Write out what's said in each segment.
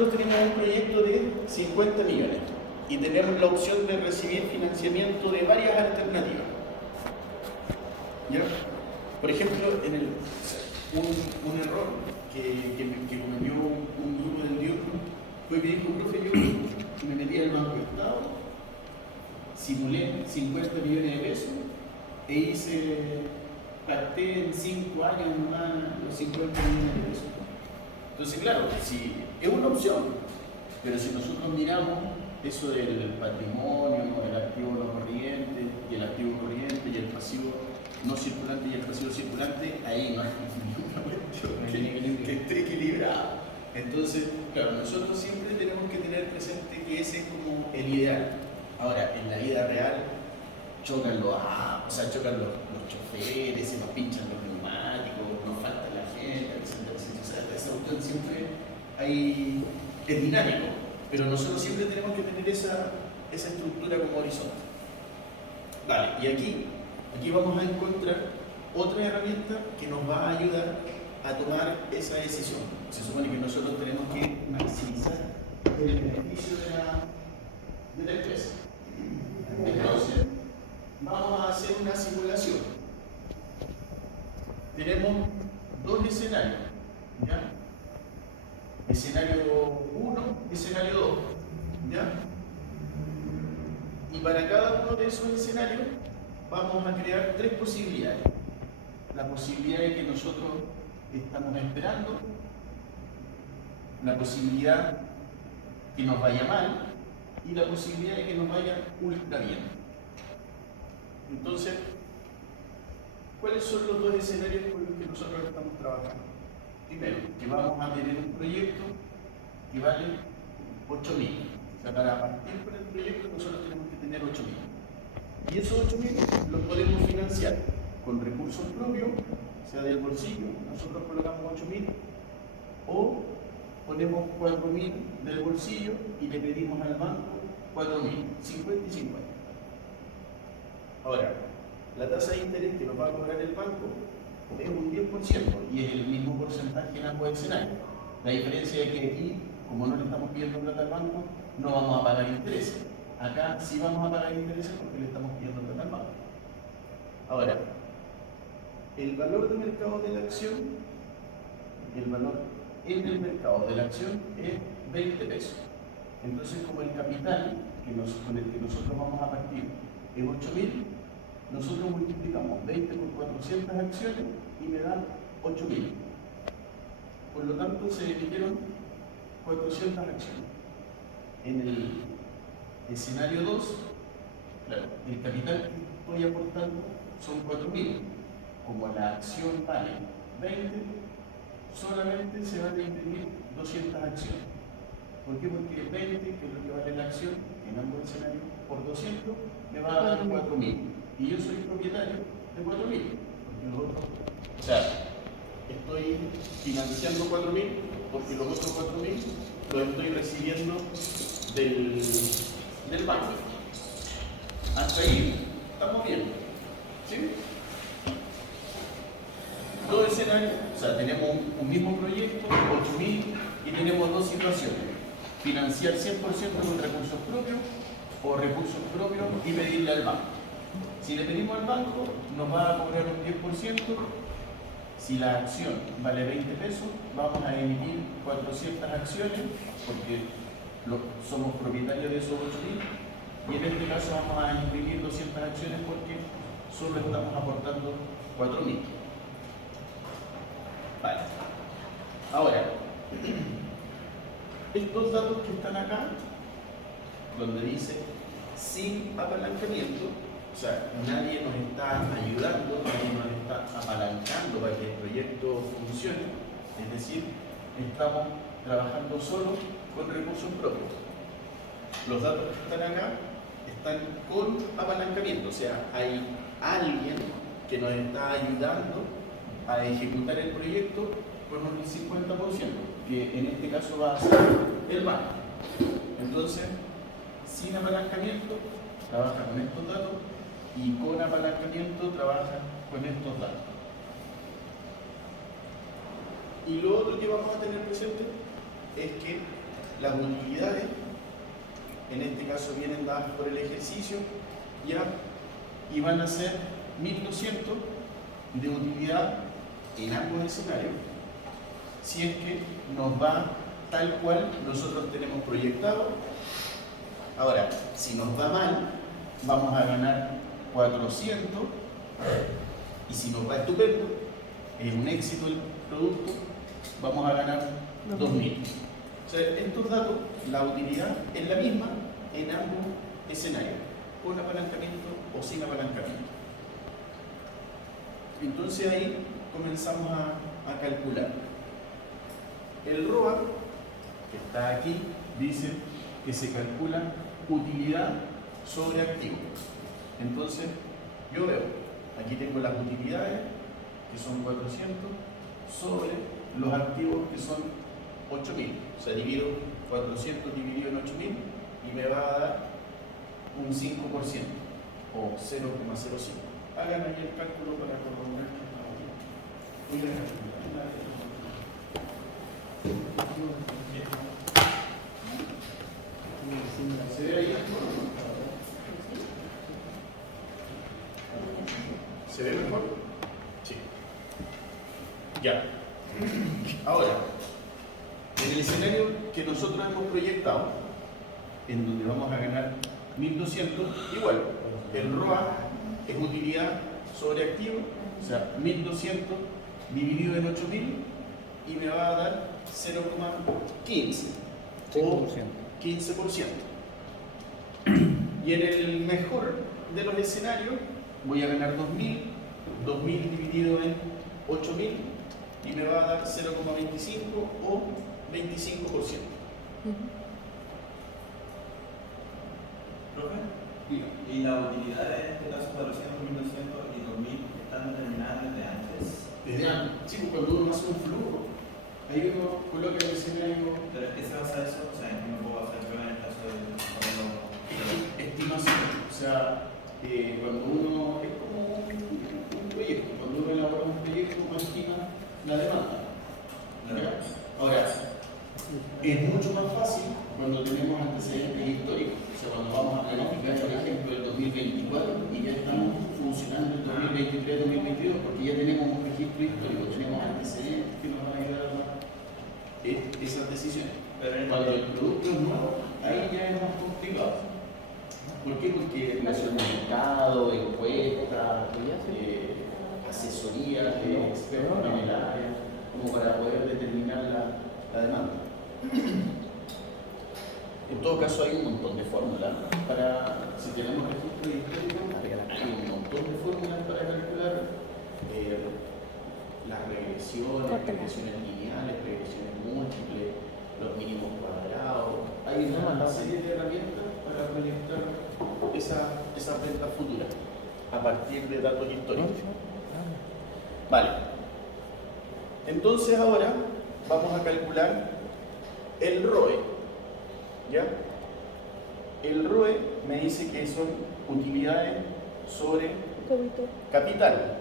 Nosotros tenemos un proyecto de 50 millones y tenemos la opción de recibir financiamiento de varias alternativas. ¿Ya? Por ejemplo, un error que cometió un grupo del diurno fue que dijo: profe, yo me metí al Banco Estado, simulé 50 millones de pesos e pacté en 5 años más los 50 millones de pesos. Entonces, claro, si es una opción, pero si nosotros miramos eso del patrimonio, el activo no corriente, y el activo corriente, y el pasivo no circulante, y el pasivo circulante, ahí no hay ninguna cuestión que esté equilibrado. Entonces, claro, nosotros siempre tenemos que tener presente que ese es como el ideal. Ahora, en la vida real, chocan los choferes, se nos pinchan los neumáticos, nos falta la gente, etc. Esa cuestión siempre es dinámico, pero nosotros siempre tenemos que tener esa estructura como horizonte. Vale, y aquí vamos a encontrar otra herramienta que nos va a ayudar a tomar esa decisión. Se supone que nosotros tenemos que maximizar el beneficio de la empresa. Entonces, vamos a hacer una simulación. Tenemos dos escenarios, ¿ya? Escenario 1, escenario 2, ¿ya? Y para cada uno de esos escenarios vamos a crear 3 posibilidades. La posibilidad de que nosotros estamos esperando, la posibilidad que nos vaya mal y la posibilidad de que nos vaya ultra bien. Entonces, ¿cuáles son los dos escenarios con los que nosotros estamos trabajando? Primero, que vamos a tener un proyecto que vale 8.000. O sea, para partir con el proyecto nosotros tenemos que tener 8.000. Y esos 8.000 los podemos financiar con recursos propios, o sea, del bolsillo. Nosotros colocamos 8.000 o ponemos 4.000 del bolsillo y le pedimos al banco 4.000, 50 y 50. Ahora, la tasa de interés que nos va a cobrar el banco es un 10% y es el mismo porcentaje en ambos escenarios. La diferencia es que aquí, como no le estamos pidiendo plata al banco, no vamos a pagar intereses. Acá sí vamos a pagar intereses porque le estamos pidiendo plata al banco. Ahora, el valor de mercado de la acción, el valor en el mercado de la acción es 20 pesos. Entonces, como el capital con el que nosotros vamos a partir es 8.000, nosotros multiplicamos 20 por 400 acciones y me dan 8.000. Por lo tanto, se emitieron 400 acciones. En el escenario 2, claro, el capital que estoy aportando son 4.000. Como la acción vale 20, solamente se van a imprimir 200 acciones. ¿Por qué? Porque 20, que es lo que vale la acción, en ambos escenarios, por 200, me va a dar 4.000. Y yo soy propietario de 4.000. Porque los otros, o sea, estoy financiando 4.000 porque los otros 4.000 los estoy recibiendo del banco. Hasta ahí estamos bien. ¿Sí? Dos escenarios, o sea, tenemos un mismo proyecto, 8.000, y tenemos dos situaciones: financiar 100% con recursos propios o recursos propios y pedirle al banco. Si le pedimos al banco, nos va a cobrar un 10%. Si la acción vale 20 pesos, vamos a emitir 400 acciones porque somos propietarios de esos 8.000, y en este caso vamos a imprimir 200 acciones porque solo estamos aportando 4.000. Vale. Ahora, estos datos que están acá, donde dice sin apalancamiento, o sea, nadie nos está ayudando, nadie nos está apalancando para que el proyecto funcione, es decir, estamos trabajando solo con recursos propios. Los datos que están acá están con apalancamiento, o sea, hay alguien que nos está ayudando a ejecutar el proyecto con un 50%, que en este caso va a ser el banco. Entonces, sin apalancamiento, trabaja con estos datos, y con apalancamiento trabaja con estos datos. Y lo otro que vamos a tener presente es que las utilidades, en este caso vienen dadas por el ejercicio, ya, y van a ser 1200 de utilidad en ambos escenarios, si es que nos va tal cual nosotros tenemos proyectado. Ahora, si nos va mal, vamos a ganar 400, y si nos va estupendo, es un éxito el producto, vamos a ganar 2000. O sea, estos datos, la utilidad es la misma en ambos escenarios, con apalancamiento o sin apalancamiento. Entonces ahí comenzamos a calcular. El ROA, que está aquí, dice que se calcula utilidad sobre activo. Entonces, yo veo, aquí tengo las utilidades, que son 400, sobre los activos, que son 8000. O sea, divido 400 dividido en 8000 y me va a dar un 5% o 0,05. Hagan ahí el cálculo para corroborar que está bien. Voy a calcular. ¿Se ve ahí? ¿Se ve mejor? Sí. Ya. Ahora, en el escenario que nosotros hemos proyectado, en donde vamos a ganar 1200, igual, el ROA es utilidad sobre activo, o sea, 1200 dividido en 8000 y me va a dar 0,15 o 15%. Y en el mejor de los escenarios voy a ganar 2000 dividido en 8000 y me va a dar 0,25 o 25%. ¿Profe? ¿Y la utilidad en este caso 400, 1200 y 2000 están determinadas desde antes? Desde antes, sí, cuando uno hace un flujo, ahí uno coloca el escenario. ¿Pero en qué se basa eso? O sea, ¿en qué me puedo hacer yo en el caso de estimación? O sea, cuando uno es como un proyecto, cuando uno elabora un proyecto, uno estima la demanda. ¿Ya? Ahora, es mucho más fácil cuando tenemos antecedentes históricos. O sea, cuando vamos a planificar, por ejemplo, el 2024 y ya estamos funcionando el 2023-2022, porque ya tenemos un registro histórico, tenemos antecedentes que nos van a ayudar a tomar esas decisiones. Pero cuando el producto es nuevo, ahí ya es más complicado. ¿Por qué? Porque relación de mercado, encuestas, asesorías de expertos en el área, como para poder determinar la demanda. En todo caso hay un montón de fórmulas para, si tenemos registro histórico, hay un montón de fórmulas para calcular las regresiones lineales, regresiones múltiples, los mínimos cuadrados. Hay una serie de herramientas para proyectar esas ventas futuras a partir de datos históricos. Vale. Entonces ahora vamos a calcular el ROE. ¿Ya? El ROE me dice que son utilidades sobre capital,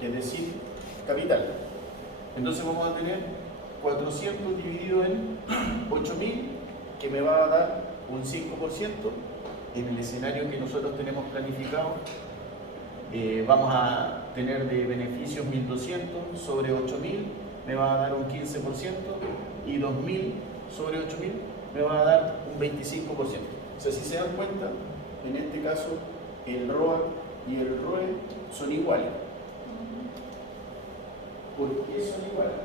es decir, capital. Entonces vamos a tener 400 dividido en 8000, que me va a dar un 5%. En el escenario que nosotros tenemos planificado, vamos a tener de beneficios 1200 sobre 8000, me va a dar un 15%, y 2000 sobre 8000 me va a dar un 25%. O sea, si se dan cuenta, en este caso el ROA y el ROE son iguales. ¿Por qué son iguales?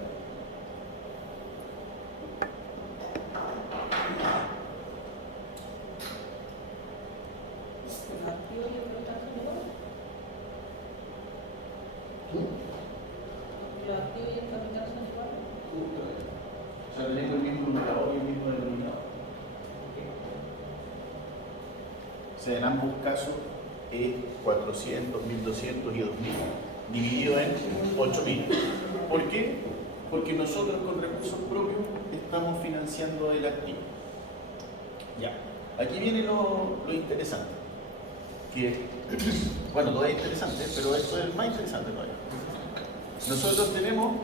O sea, tenemos el mismo numerador y el mismo denominador. O sea, en ambos casos es 400, 1200 y 2000 dividido en 8000. ¿Por qué? Porque nosotros con recursos propios estamos financiando el activo. Ya, aquí viene lo interesante. Que, bueno, todo es interesante, pero esto es más interesante todavía. Nosotros tenemos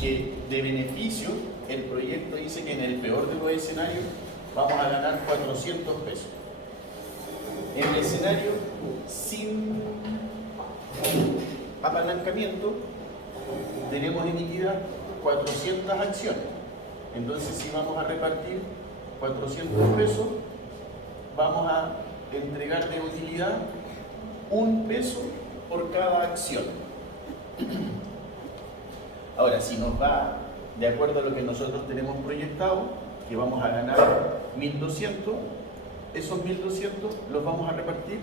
que de beneficio el proyecto dice que en el peor de los escenarios vamos a ganar 400 pesos. En el escenario sin apalancamiento tenemos emitidas 400 acciones. Entonces, si vamos a repartir 400 pesos, vamos a entregar de utilidad 1 peso por cada acción. Ahora, si nos va de acuerdo a lo que nosotros tenemos proyectado, que vamos a ganar 1.200, esos 1.200 los vamos a repartir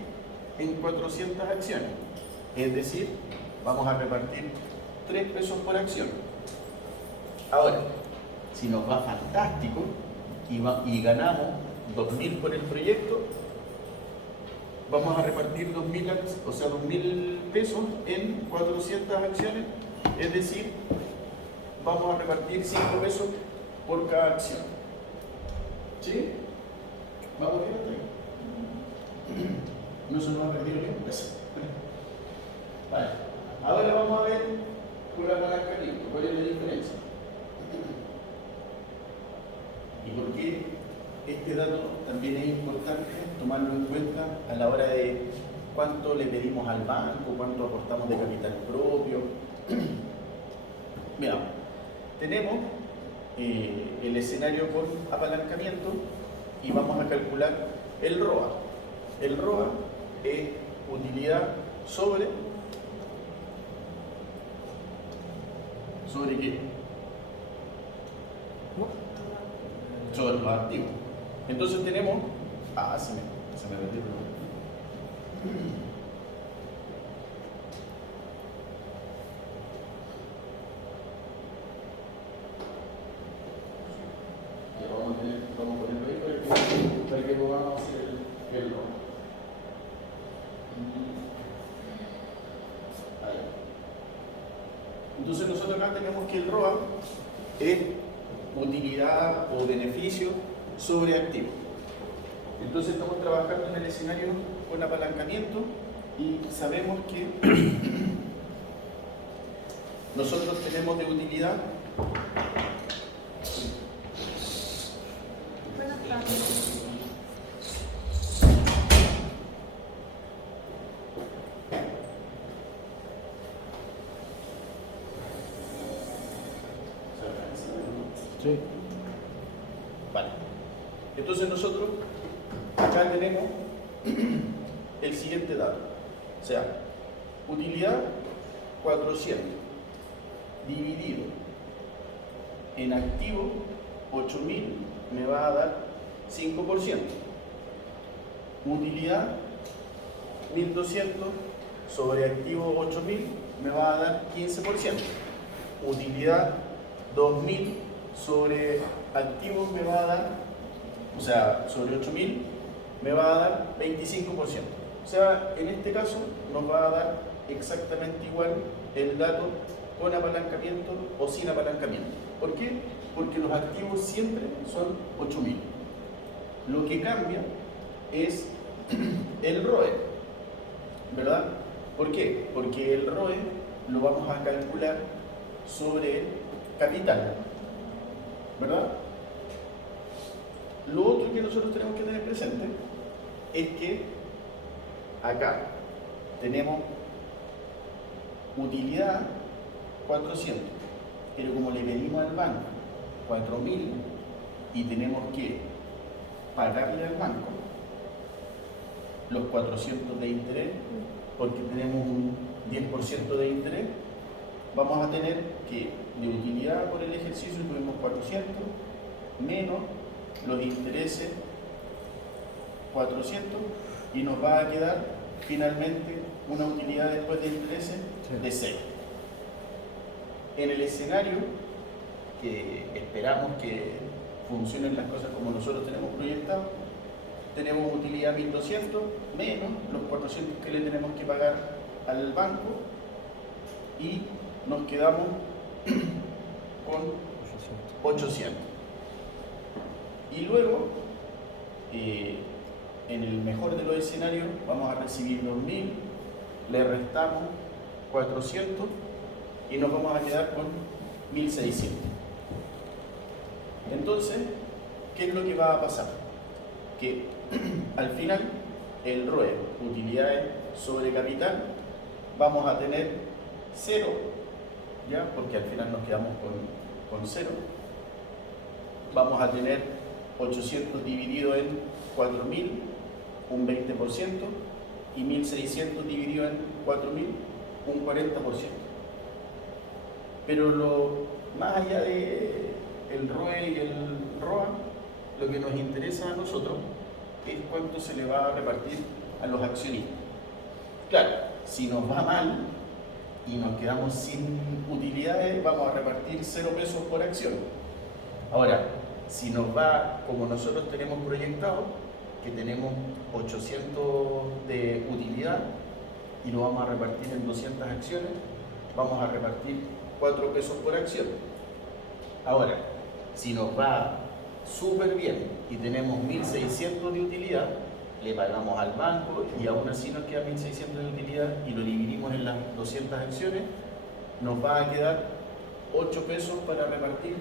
en 400 acciones. Es decir, vamos a repartir 3 pesos por acción. Ahora, si nos va fantástico y ganamos 2.000 por el proyecto, vamos a repartir 2.000 pesos en 400 acciones, es decir, vamos a repartir 5 pesos por cada acción. ¿Sí? ¿Vamos bien? No se nos ha perdido ni un peso. Vale. Ahora vamos a ver por apalancamiento, cuál es la diferencia. ¿Y por qué este dato también es importante tomarlo en cuenta a la hora de cuánto le pedimos al banco, cuánto aportamos de capital propio? Veamos, tenemos el escenario con apalancamiento y vamos a calcular el ROA. El ROA es utilidad ¿sobre qué? Sobre los activos. Entonces tenemos... se me perdió. Vamos a ponerlo ahí para que podamos hacer el ROA. Entonces nosotros acá tenemos que el ROA es utilidad o beneficio sobre activo. Entonces estamos trabajando en el escenario con apalancamiento y sabemos que nosotros tenemos de utilidad sí. Vale. Entonces nosotros acá tenemos el siguiente dato. O sea, utilidad 400 dividido en activo 8.000 me va a dar 5%. Utilidad 1.200 sobre activo 8.000 me va a dar 15%. Utilidad 2.000 sobre activo me va a dar, o sea, sobre 8.000 me va a dar 25%. O sea, en este caso nos va a dar exactamente igual el dato con apalancamiento o sin apalancamiento. ¿Por qué? Porque los activos siempre son 8.000. Lo que cambia es el ROE, ¿verdad? ¿Por qué? Porque el ROE lo vamos a calcular sobre el capital, ¿verdad? Lo otro que nosotros tenemos que tener presente es que acá tenemos utilidad 400, pero como le pedimos al banco 4.000 y tenemos que pagarle al banco los 400 de interés, porque tenemos un 10% de interés, vamos a tener que de utilidad por el ejercicio tuvimos 400 menos los intereses 400 y nos va a quedar finalmente una utilidad después de intereses de 6. En el escenario que esperamos que funcionen las cosas como nosotros tenemos proyectado, tenemos utilidad 1.200 menos los 400 que le tenemos que pagar al banco y nos quedamos con 800. Y luego, en el mejor de los escenarios, vamos a recibir 2.000, le restamos 400 y nos vamos a quedar con 1.600. Entonces, ¿qué es lo que va a pasar? Que al final el ROE, utilidades sobre capital, vamos a tener 0, ¿ya? Porque al final nos quedamos con 0. Vamos a tener 800 dividido en 4.000, un 20%, y 1.600 dividido en 4.000, un 40%. Pero más allá de el ROE y el ROA, lo que nos interesa a nosotros es cuánto se le va a repartir a los accionistas. Claro, si nos va mal y nos quedamos sin utilidades, vamos a repartir 0 pesos por acción. Ahora, si nos va como nosotros tenemos proyectado, que tenemos 800 de utilidad y lo vamos a repartir en 200 acciones, vamos a repartir 4 pesos por acción. Ahora, si nos va súper bien y tenemos 1.600 de utilidad, le pagamos al banco y aún así nos queda 1.600 de utilidad y lo dividimos en las 200 acciones, nos va a quedar 8 pesos para repartir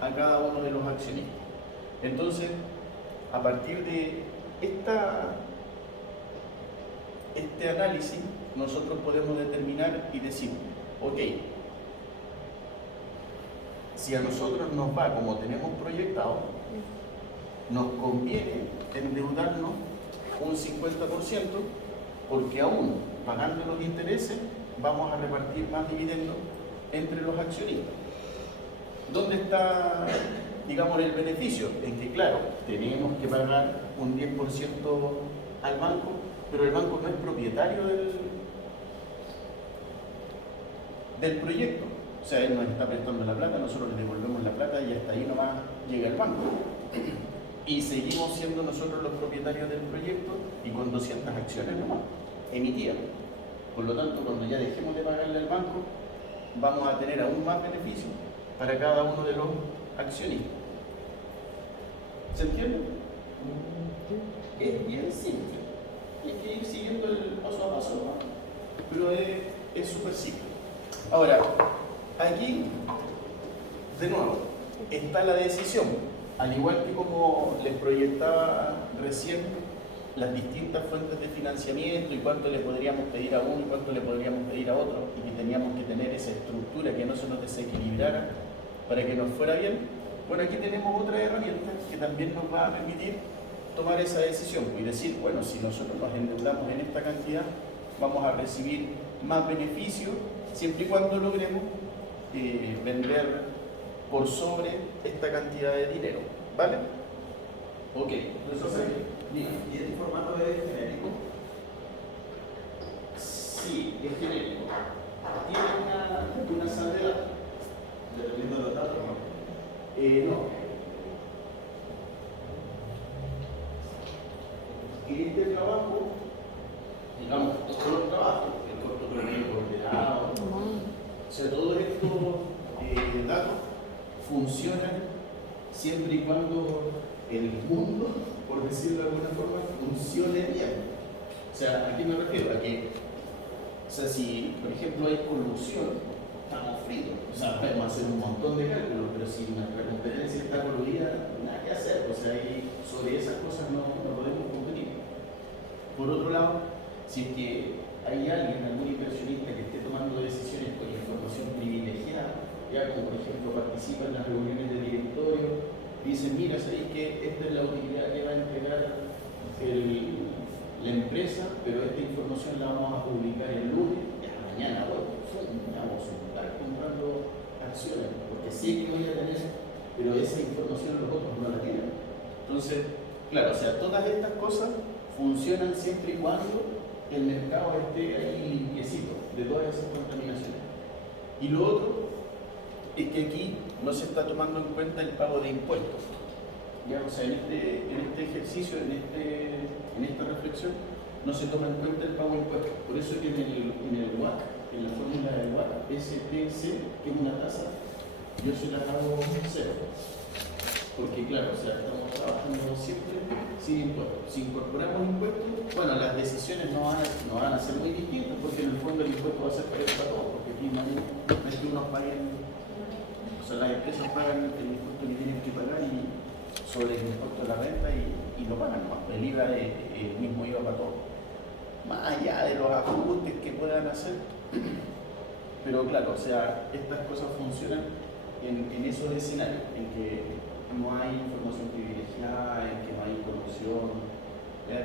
a cada uno de los accionistas. Entonces, a partir de este análisis, nosotros podemos determinar y decir, ok, si a nosotros nos va como tenemos proyectado, nos conviene endeudarnos un 50%, porque aún pagando los intereses, vamos a repartir más dividendos entre los accionistas. ¿Dónde está, digamos, el beneficio? En que, claro, tenemos que pagar un 10% al banco, pero el banco no es propietario del proyecto. O sea, él nos está prestando la plata, nosotros le devolvemos la plata y hasta ahí nomás llega el banco. Y seguimos siendo nosotros los propietarios del proyecto y con 200 acciones nomás, emitidas. Por lo tanto, cuando ya dejemos de pagarle al banco, vamos a tener aún más beneficios para cada uno de los accionistas. ¿Se entiende? Es bien simple. Hay que ir siguiendo el paso a paso, ¿no? Pero es súper simple. Ahora, aquí, de nuevo, está la decisión. Al igual que como les proyectaba recién, las distintas fuentes de financiamiento y cuánto le podríamos pedir a uno y cuánto le podríamos pedir a otro, y que teníamos que tener esa estructura que no se nos desequilibrara para que nos fuera bien. Bueno, aquí tenemos otra herramienta que también nos va a permitir tomar esa decisión y decir, bueno, si nosotros nos endeudamos en esta cantidad, vamos a recibir más beneficios siempre y cuando logremos vender por sobre esta cantidad de dinero, ¿vale? Ok, entonces, ¿y este formato es genérico? Sí, es genérico. Tiene una salvedad. Dependiendo de los datos, ¿no? No. En este trabajo, digamos, todos los trabajos, el corto promedio ponderado, o sea, todos estos datos funcionan siempre y cuando el mundo, por decirlo de alguna forma, funcione bien. O sea, ¿a qué me refiero? A que, o sea, si por ejemplo hay colusión, estamos fritos. O sea, podemos hacer un montón de cálculos, pero si nuestra competencia está coludida, nada que hacer. O sea, ahí, sobre esas cosas no podemos competir. Por otro lado, si es que hay alguien, algún inversionista que esté tomando decisiones con información privilegiada, ya como por ejemplo participa en las reuniones de directorio, dicen, mira, sabéis que esta es la utilidad que va a entregar la empresa, pero esta información la vamos a publicar el lunes, ya mañana, bueno, vamos a estar comprando acciones, porque sé que voy a tener, pero esa información los otros no la tienen. Entonces, claro, o sea, todas estas cosas funcionan siempre y cuando el mercado esté ahí limpiecito de todas esas contaminaciones. Y lo otro es que aquí no se está tomando en cuenta el pago de impuestos. ¿Ya? O sea, en este ejercicio, en esta reflexión, no se toma en cuenta el pago de impuestos. Por eso es que en el WACC, en la fórmula del WACC, STC, que es una tasa, yo se la pago cero. Porque claro, o sea, estamos trabajando siempre sin impuestos. Si incorporamos impuestos, bueno, las decisiones no van a ser muy distintas, porque en el fondo el impuesto va a ser parejo para todos, porque aquí no es que unos paguen sea, las empresas pagan el impuesto que tienen que pagar y sobre el impuesto de la renta y lo pagan nomás. El IVA es el mismo IVA para todos. Más allá de los ajustes que puedan hacer, pero claro, o sea, estas cosas funcionan en esos escenarios, en que no hay información privilegiada, en que no hay corrupción, en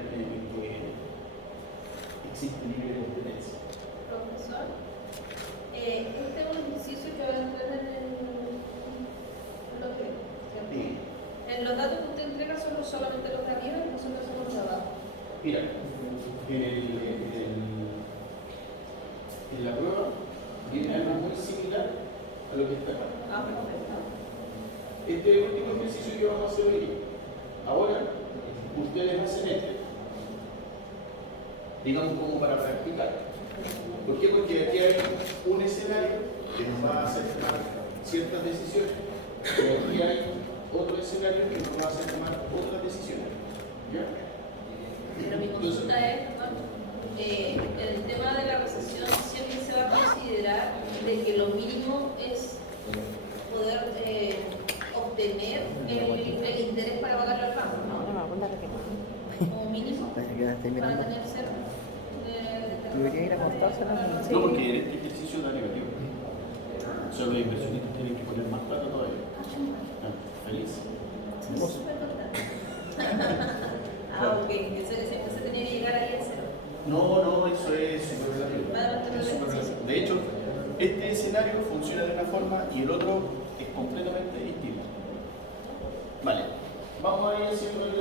que existe libre competencia. Profesor, este es un ejercicio que va a entrar en los que, ¿cierto? Sí. En los datos que usted entrega son solamente los de arriba y nosotros somos los de abajo. Mira, en la prueba viene algo muy similar a lo que está acá. Ah, perfecto. Este es el último ejercicio que vamos a hacer hoy día. Ahora, ustedes hacen este, digamos como para practicar. ¿Por qué? Porque aquí hay un escenario que nos va a hacer tomar ciertas decisiones y aquí hay otro escenario que nos va a hacer tomar otras decisiones. ¿Ya? Pero mi consulta es, el tema de la recesión siempre se va a considerar de que lo mínimo es poder obtener el interés para pagarlo al banco, ¿no? Como mínimo, para tener cero. Debería ir a acostarse, ¿no? No, porque en este ejercicio da negativo. O sea, los inversionistas tienen que poner más plata todavía. Feliz. Súper contenta. Ok, en serio, siempre se tenía que llegar ahí a cero. No, eso es súper relativo. Es súper relativo. De hecho, este escenario funciona de una forma y el otro es completamente distinto. Vale, vamos a ir haciendo el